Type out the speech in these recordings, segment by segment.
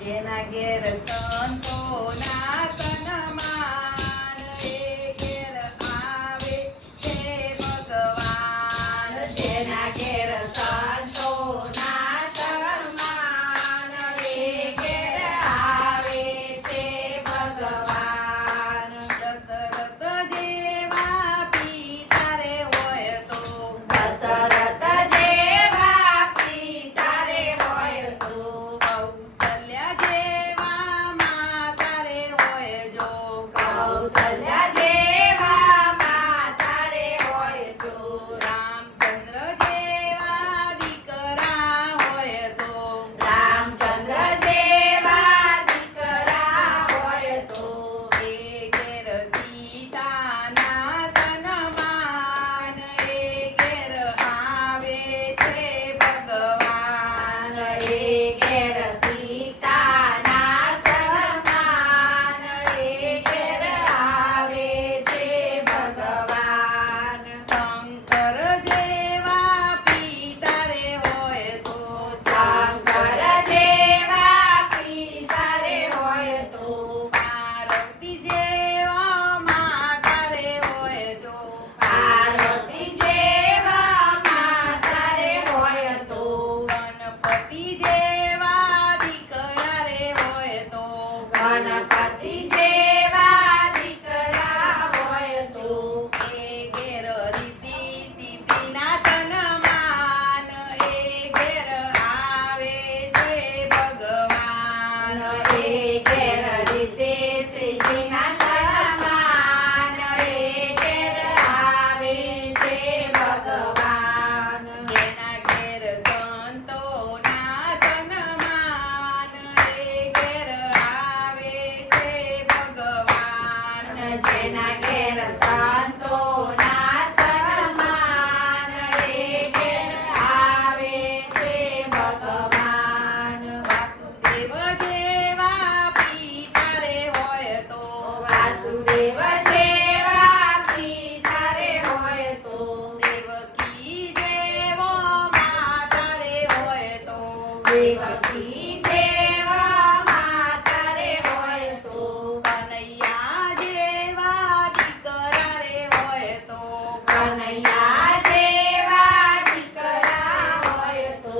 જેના ઘેર સંતોના સન્માન એ ઘેર આવે છે ભગવાન. જેના ઘેર સંતોના સન્માન એ ઘેર આવે છે ભગવાન. દશરથ જેવા પિતા રે હોય તો, દશરથ જેવા પિતા રે હોય તો, કૌશલ્યા જેવા માતા રે હોય જો, કૌશલ્યા જેવા માતા રે હોય જો, રામચંદ્ર જેવા દીકરા હોય તો, રામચંદ્ર જેવા દીકરા હોય તો, એ ઘેર સીતાના સન્માન એ ઘેર આવે છે ભગવાન. એ ઘેર સીતાના સન્માન એ ઘેર આવે છે ભગવાન. શંકર જેવા પિતા રે હોય તો, શંકર જેવા પિતા રે હોય તો, પાર્વતી જેવા માતા રે હોય જો, પાર્વતી જેવા માતા રે હોય તો, ગણપતિ જેવા દીકરા રે હોય તો, ગણપતિ જેવા દીકરા હોય તો, એ ઘેર રીતિ સિદ્ધિના સન્માન એ ઘેર આવે છે ભગવાન. એ ઘેર રીતિ સિદ્ધિના સન્માન એ ઘેર આવે છે ભગવાન. જેના ઘેર સંતોના સન્માન એ ઘેર આવે છે ભગવાન. જેના ઘેર સંતોના સન્માન એ ઘેર આવે છે ભગવાન. વાસુદેવ જેવા પિતા રે હોય તો, વાસુદેવ જેવા પિતા રે હોય તો, દેવકી જેવો માતા રે હોય તો, દેવકી જેવા માતા રે હોય તો, કનૈયા જેવા દીકરા રે હોય તો, કનૈયા જેવા દીકરા હોય તો,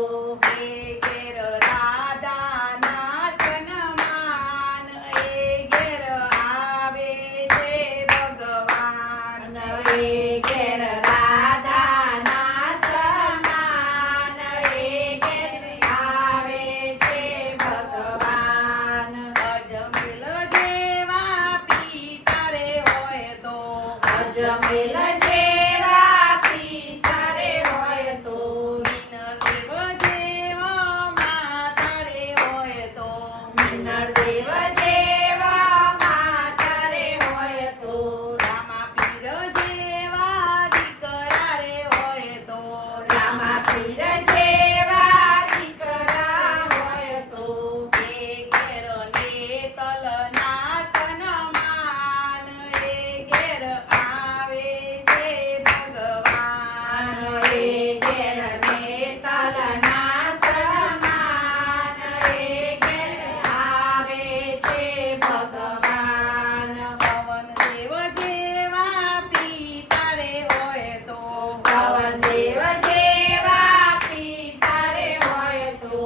એ ઘેર રાધાના સન્માન એ ઘેર આવે છે ભગવાન. એ ઘેર રાધાના સન્માન એ ઘેર આવે છે ભગવાન. અજમેલ જેવા પિતા રે હોય તો, અજમેલ જેવા પિતા રે હોય તો, મિનળદેવ જેવા માતા રે હોય તો, મિનળદેવ જેવા માતા રે હોય તો, રામાપીર જેવા દીકરા રે હોય તો, રામાપીર જેવા દીકરા હોય તો, એ ઘેર નેતલના સન્માન એ ઘેર આવે છે ભગવાન. એ ઘેર નેતલના સન્માન એ ઘેર આવે છે ભગવાન. પવનદેવ જેવા પિતા રે હોય તો, પવનદેવ જેવા પિતા રે હોય તો,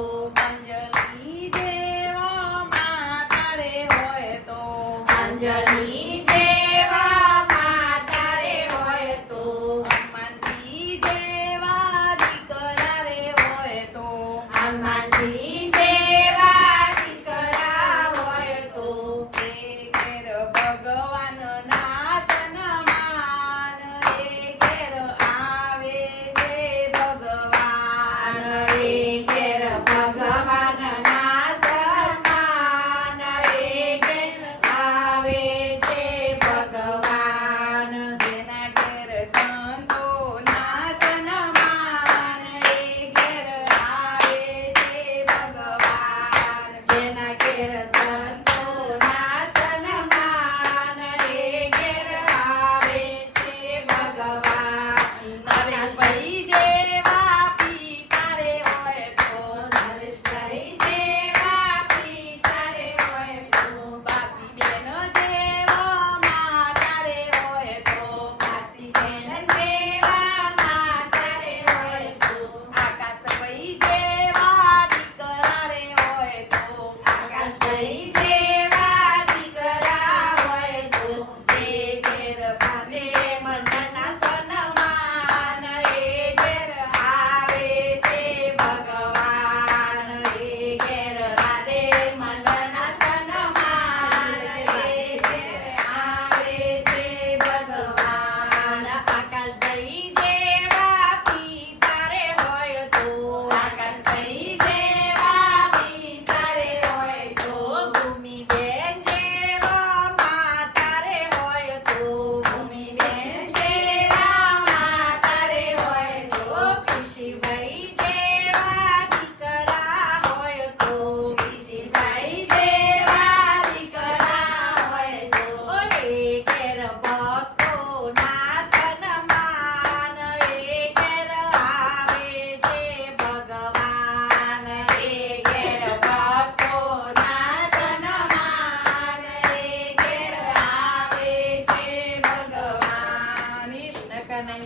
અંજલિ જેવા માતા રે હોય તો, અંજલિ જેવા માતા રે હોય તો, હનુમાનજી જેવા દીકરા રે હોય તો, હનુમાનજી જેવા દીકરા હોય તો, એ ઘેર ભગવાનના સન્માન એ ઘેર આવે છે ભગવાન. એ ઘેર ભગવાનના સન્માન એ ઘેર આવે છે ભગવાન. જેના ઘેર સંતોના સન્માન એ ઘેર આવે છે ભગવાન. જેના ઘેર